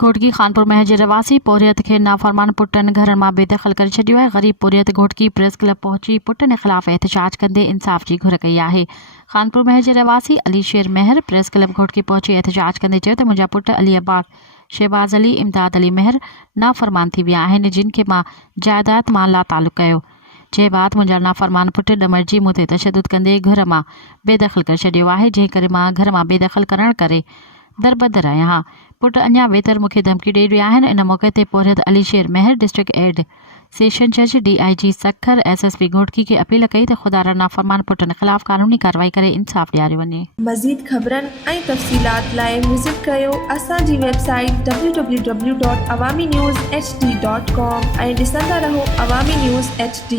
घोटकी खानपुर महल जे रवासी पोरियत खे नाफरमान पुटनि घरनि मां बेदख़ल करे छॾियो आहे। ग़रीब पोरियत घोटकी प्रेस क्लब पहुची पुटनि ख़िलाफ़ एहतजाज कंदे इंसाफ़ जी घुर कई आहे। खानपुर महल जे रवासी अली शेर मेहर प्रेस क्लब घोटकी पहुची एहतजाज कंदे चयो त मुंहिंजा पुट अली अब्बास, शहबाज़ अली, इमदाद अली मेहर नाफरमान थी विया आहिनि, जिन खे मां जायदाद मां लातालुक़ कयो। जे बाद मुंहिंजा नाफरमान पुट ॾमरजी मूं ते तशदुद कंदे घर मां बेदख़ल करे छॾियो आहे, जंहिं करे मां घर मां बेदख़ल करण करे दरबदर आहियां। पुट अञा वेतर मूंखे धमकी ॾेई रहिया आहिनि। इन मौक़े ते पोरियत अली शेर मेहर डिस्ट्रिक्ट एड सेशन जज DIG सखर SSP घोटकी खे अपील कई त ख़ुदा नाफरमान पुटनि ख़िलाफ़ कानूनी कार्रवाई करे इंसाफ़ ॾियारियो वञे। मज़ीद ख़बरनि ऐं तफ़सीलात लाइ विज़िट कयो असांजी वेबसाइट www.awamiNewsHD.com ऐं ॾिसंदा रहो अवामी न्यूज़ HD।